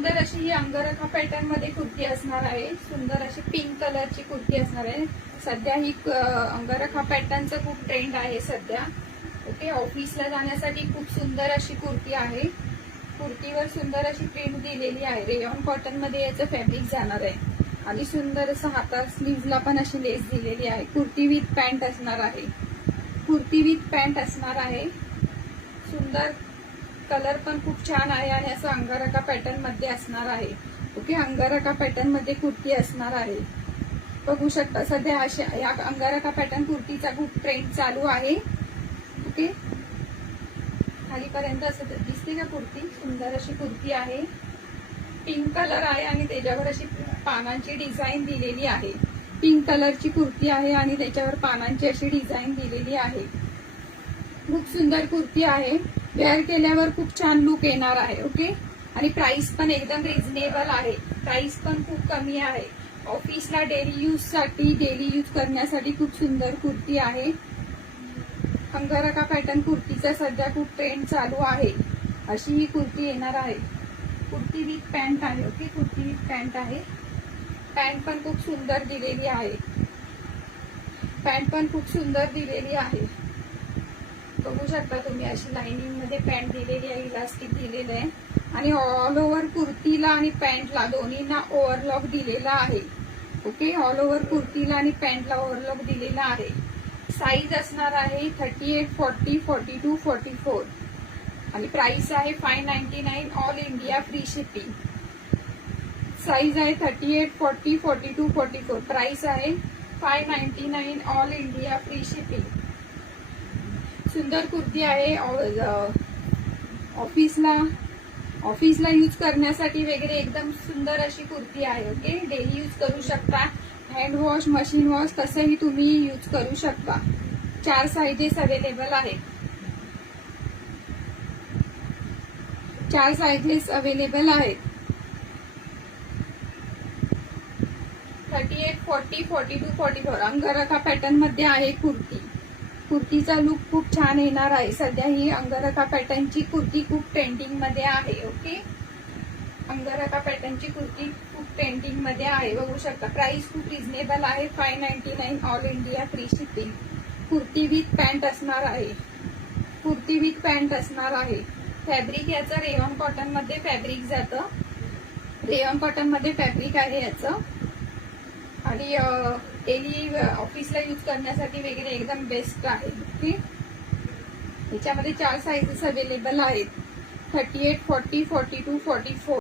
सुंदर अशी ही अंगरखा पॅटर्न मध्ये कुर्ती असणार आहे. सुंदर अशी पिंक कलरची कुर्ती असणार आहे. सध्या ही अंगरखा पॅटर्नचा खूप ट्रेंड आहे सध्या. ओके, ऑफिसला जाण्यासाठी खूप सुंदर अशी कुर्ती आहे. कुर्तीवर सुंदर अशी प्रिंट दिलेली आहे. रेयॉन कॉटन मध्ये याचं फॅब्रिक जाणार आहे आणि सुंदर असं हाता स्लीव्हला पण अशी लेस दिलेली आहे. कुर्ती विथ पॅन्ट असणार आहे. कुर्ती विथ पॅन्ट असणार आहे. सुंदर कलर पण खूप छान आहे आणि असं अंगारका पॅटर्न मध्ये असणार आहे. ओके, अंगारका पॅटर्न मध्ये कुर्ती असणार आहे. बघू शकता सध्या अशा या अंगारका पॅटर्न कुर्तीचा खूप ट्रेंड चालू आहे. ओके, खालीपर्यंत असं दिसते का कुर्ती. सुंदर अशी कुर्ती आहे. पिंक कलर आहे आणि त्याच्यावर अशी पानांची डिझाईन दिलेली आहे. पिंक कलरची कुर्ती आहे आणि त्याच्यावर पानांची अशी डिझाईन दिलेली आहे. खूप सुंदर कुर्ती आहे. वेअर केल्यावर खूप छान लुक येणार आहे. ओके, आणि प्राइस पण एकदम रिझनेबल आहे. प्राइस पण खूप कमी आहे. ऑफिसला डेली यूज साठी डेली यूज करण्यासाठी खूप सुंदर कुर्ती आहे. अंगारका पॅटर्न कुर्तीचा सध्या खूप ट्रेंड चालू आहे. अशी ही कुर्ती येणार आहे. कुर्ती विथ पॅन्ट आहे. ओके, कुर्ती विथ पॅन्ट आहे. पॅन्ट पण खूप सुंदर दिलेली आहे. पॅन्ट पण खूप सुंदर दिलेली आहे. बघू शकता तुम्ही अशी लाइनिंग मध्ये पॅन्ट दिलेली आहे. इलास्टिक दिलेलं आहे आणि ऑल ओव्हर कुर्तीला आणि पॅन्टला दोन्हींना ओव्हरलॉक दिलेला आहे. ओके, ऑल ओव्हर कुर्तीला आणि पॅन्टला ओव्हरलॉक दिलेला आहे. साईज असणार आहे 38, 40, 42, 44 आणि प्राइस आहे 599 all India free shipping. Size आहे 38, 40, 42, 44. प्राइस आहे 599 ऑल इंडिया फ्री शिपिंग. सुंदर कुर्ती आहे. ऑफिसला यूज करण्यासाठी वगैरे एकदम सुंदर अशी कुर्ती आहे. ओके, डेली यूज करू शकता. हँड वॉश, मशीन वॉश कसंही तुम्ही यूज करू शकता. 4 साइजेस अवेलेबल आहेत. 4 साइजेस अवेलेबल आहेत. 38, 40, 42, 44 अंगरखा पॅटर्न मध्ये आहे कुर्ती. कुर्तीचा लुक खूप छान येणार आहे. सध्या ही अंगरखा पॅटर्नची कुर्ती खूप ट्रेंडिंग मध्ये आहे. ओके, अंगरखा पॅटर्नची कुर्ती खूप ट्रेंडिंग मध्ये आहे. बघू शकता प्राइस खूप रिझनेबल आहे. 599 all India free shipping. Kurti with pant असणार आहे. कुर्ती विथ पॅन्ट असणार आहे. फॅब्रिक याचं रेयॉन कॉटन मध्ये फॅब्रिक जातं. रेयॉन कॉटन मध्ये फॅब्रिक आहे याचं आणि डेली ऑफिसला यूज करण्यासाठी वगैरे एकदम बेस्ट आहे. ओके, याच्यामध्ये 4 साइजेस अवेलेबल आहेत. 38, 40, 42, 44